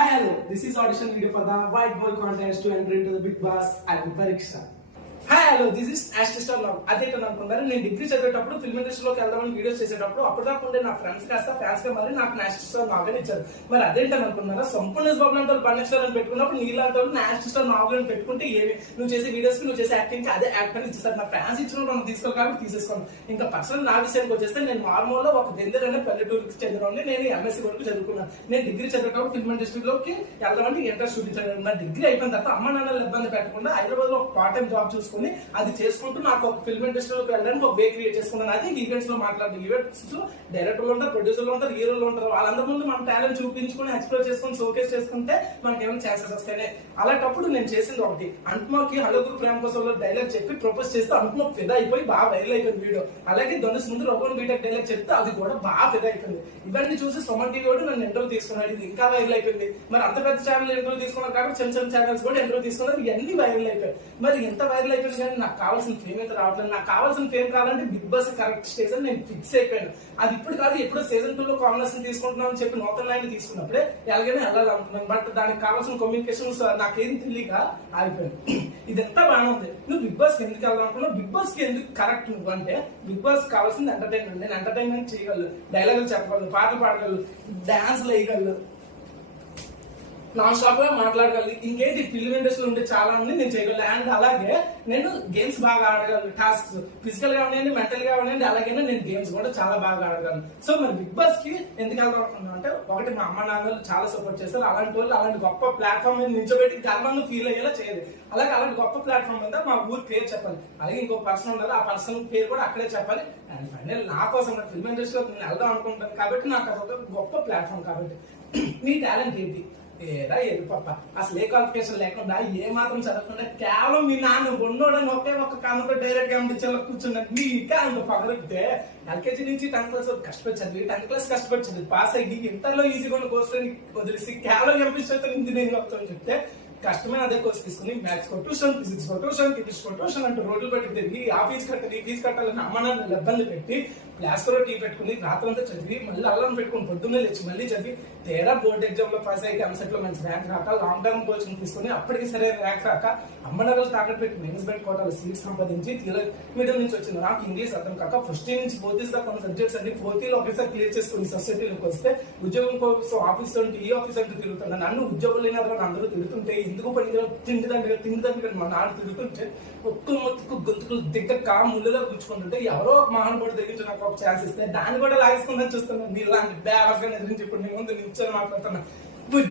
Hi, hello. This is audition video for the White Ball contest to enter into the Big Boss. I am Pariksha. Hi hello this is యాస్టిస్టర్ love. అదేంటో అనుకున్నారు, నేను degree చదివేటప్పుడు film ఇండస్ట్రీలోకి వెళ్దామని videos చేసేటప్పుడు అప్పటిదాకా ఉండే నా ఫ్రెండ్స్ కాస్త ఫ్యాన్స్ గా మరి నాకు యాస్టిస్టర్ నాగని ఇచ్చారు. మరి అదేంటని అనుకున్నారా, సంపూర్ణ బాబు లాంటి వాళ్ళు పన్నెస్టర్ అని పెట్టుకున్నప్పుడు నీలాంటి వాళ్ళు నా యాస్టిస్టర్ నాగని పెట్టుకుంటే ఏమి నువ్వు చేసే వీడియోస్ కి నువ్వు చేసే యాక్టింగ్ కి అదే యాక్ట్ అని ఇచ్చేసారు. నా ఫ్యాన్స్ ఇచ్చిన మనం తీసుకోవాలి కాబట్టి తీసేసుకోండి. ఇంకా పర్సనల్ నా విషయానికి వచ్చేస్తే నేను మార్మల్ లో ఒక దెందర్ అనే పల్లెటూరుకి చెందిన నేను ఎంఎస్సీ వరకు చదువుకున్నాను. నేను డిగ్రీ చదివేటప్పుడు ఫిల్మ్ ఇండస్ట్రీలోకి వెళ్దామంటే ఇంట్రెస్ట్ చూపించాను. నా డిగ్రీ అయిపోయిన తర్వాత అమ్మ నాన్నలు ఇబ్బంది పెట్టకుండా హైదరాబాద్ లో ఒక పార్ట్ టైం జాబ్ చూసుకుని అది చేసుకుంటూ నాకు ఒక ఫిల్మ్ ఇండస్ట్రీలోకి వెళ్ళడానికి ఒక వే క్రియేట్ చేసుకున్నాను. అది ఈవెంట్స్ లో మాట్లాడుతూ ఈవెంట్స్ డైరెక్టర్లు ఉంటారు, ప్రొడ్యూసర్లు ఉంటారు, హీరోలు ఉంటారు. వాళ్ళందరి ముందు మన టాలెంట్ చూపించుకుని ఎక్స్ప్లోర్ చేసుకుని షోకేస్ చేసుకుంటే మనకి ఏమైనా ఛాన్సెస్ వస్తాయి. అలాంటప్పుడు నేను చేసింది ఒకటి, అంట్మాకి హలుగురు ప్రేమ కోసం డైలాగ్ చెప్పి ప్రపోజ్ చేస్తే అంట్మా ఫిదా అయిపోయి బాగా వైరల్ అయిపోయింది వీడియో. అలాగే దొంగ ముందు రఘువన్ బీటెక్ డైలాగ్ చెప్తే అది కూడా బాగా ఫిదా అయిపోయింది. ఇవన్నీ చూసి సుమన్ టీవీ కూడా నన్ను ఇంటర్వ్యూ తీసుకున్నాడు, ఇది ఇంకా వైరల్ అయిపోయింది. మరి అంత పెద్ద ఛానల్ ఇంటర్వ్యూ తీసుకున్నారు కాబట్టి చిన్న చిన్న ఛానల్స్ కూడా ఇంటర్వ్యూ తీసుకున్నారు, ఇవన్నీ వైరల్ అయిపోయాయి. మరి ఎంత వైరల్ అయిపోయింది కానీ నాకు కావాల్సిన ఫేమ్ అయితే రావట్లేదు. నాకు కావాల్సిన ఫేమ్ కావాలంటే బిగ్ బాస్ కరెక్ట్ స్టేజ్ అని నేను ఫిక్స్ అయిపోయాను. అది ఇప్పుడు కాదు, ఎప్పుడో సీజన్ 2 లో కాంబినేషన్ తీసుకుంటున్నాం అని చెప్పి నూతన లైన్ తీసుకున్నప్పుడే ఎలాగైనా వెళ్ళాలనుకున్నాను. బట్ దానికి కావాల్సిన కమ్యూనికేషన్స్ నాకేం తెలియక ఆగిపోయాను. ఇదంతా బాగానే ఉంది. నువ్వు బిగ్ బాస్ కి ఎందుకు వెళ్ళాలనుకున్నావు, బిగ్ బాస్ కి ఎందుకు కరెక్ట్ నువ్వు అంటే, బిగ్ బాస్ కావాల్సింది ఎంటర్టైన్మెంట్. నేను ఎంటర్టైన్మెంట్ చేయగలను, డైలాగులు చెప్పగలను, పాటలు పాడగలను, డాన్స్లు వేయగలను, నాన్ స్టాప్ గా మాట్లాడగలను. ఇంకేంటి ఫిల్మ్ ఇండస్ట్రీలో ఉంటే చాలా మంది నేను చేయగలను. అండ్ అలాగే నేను గేమ్స్ బాగా ఆడగలను. టాస్క్ ఫిజికల్ గా ఉన్నాయండి, మెంటల్ గా ఉన్నాయండి. అలాగే నేను గేమ్స్ కూడా చాలా బాగా ఆడగలను. సో మరి బిగ్ బాస్ కి ఎందుకు వెళ్దాం అనుకున్నాను అంటే, ఒకటి మా అమ్మ నాన్నలు చాలా సపోర్ట్ చేస్తారు. అలాంటి వాళ్ళు అలాంటి గొప్ప ప్లాట్ఫామ్ మీద నిల్చోబెట్టి గర్వంగా ఫీల్ అయ్యేలా చేయాలి. అలాగే అలాంటి గొప్ప ప్లాట్ఫామ్ మీద మా ఊరి పేరు చెప్పాలి. అలాగే ఇంకో పర్సన్ ఉండాలి, ఆ పర్సన్ పేరు కూడా అక్కడే చెప్పాలి. అండ్ ఫైనల్ నా కోసం ఫిల్మ్ ఇండస్ట్రీలో నేను వెళ్దాం అనుకుంటాను కాబట్టి నాకు అదొక గొప్ప ప్లాట్ఫామ్. కాబట్టి నీ టాలెంట్ ఏంటి ఏరా ఎరు పప్ప, అసలు ఏ క్వాలిఫికేషన్ లేకుండా ఏ మాత్రం చదవకుండా కేవలం మీ నాన్న ఉన్నోడని ఒకే ఒక్క కాలంతో డైరెక్ట్ గా అమ్మించేలా కూర్చున్నా నీకే అంత పగలిగితే ఎల్కేజీ నుంచి 10th క్లాస్ కష్టపడి చదివి 10th క్లాస్ కష్టపడి చదివి పాస్ అయ్యి ఇంటర్లో ఈజీగా కోర్స్ వదిలేసి కేవలం ఎంపీసీ ఇంజనీరింగ్ వస్తుందని చెప్తే కష్టమైన అదే కోర్స్ తీసుకుని మ్యాథ్స్ కో ట్యూషన్, ఫిజిక్స్ కో ట్యూషన్, కెమిస్ట్రీ కో ట్యూషన్ అంటూ రోడ్లు పెట్టి తిరిగి ఆ ఫీజు కట్టాలి ఈ ఫీజు కట్టాలని అమ్మనాన్ని ఇబ్బంది పెట్టి క్లాస్ లో టీ పెట్టుకుని రాత్రంతా చదివి మళ్ళీ అల్లం పెట్టుకుని పొద్దున్నే లేచి మళ్ళీ చదివి తేడా బోర్డు ఎగ్జామ్ లో పాస్ అయితే ఎంసెట్ లో మంచి ర్యాంక్ రాక లాంగ్ టర్మ్ కోచింగ్ తీసుకుని అప్పటికి సరే ర్యాంక్ రాక అమ్మనగలు తాకట్టు పెట్టి మేనేజ్మెంట్ కోటాలో సీట్ సంపాదించి మిడిల్ నుంచి వచ్చింది. నాకు ఇంగ్లీష్ అర్థం కాక ఫస్ట్ నుంచి 4th దాకా కొన్ని సబ్జెక్ట్స్ అన్ని 4th ఒకసారి క్లియర్ చేసుకుని సొసైటీలోకి వస్తే ఉద్యోగం కోసం ఆఫీస్ అంటే ఈ ఆఫీస్ అంటూ తిరుగుతున్నా. నన్ను ఉద్యోగం లేని అందరూ తిరుగుతుంటే ఎందుకు పని తిండిదండగా మా నాన్న తిరుగుతుంటే ఒక్క మొత్తుకు గొంతుకు దగ్గర ముళ్ళలో కూర్చుకుంటుంటే ఎవరో ఒక మహానుభావుడు దగ్గర నాకు ఒక ఛాన్స్ ఇస్తే దాన్ని కూడా లాగేసుకుందని చూస్తున్నాను. మీరు లాంటి బ్యావర్స్ గా ఎదురించి ఇప్పుడు మీ ముందు నిల్చొని మాట్లాడుతున్నా.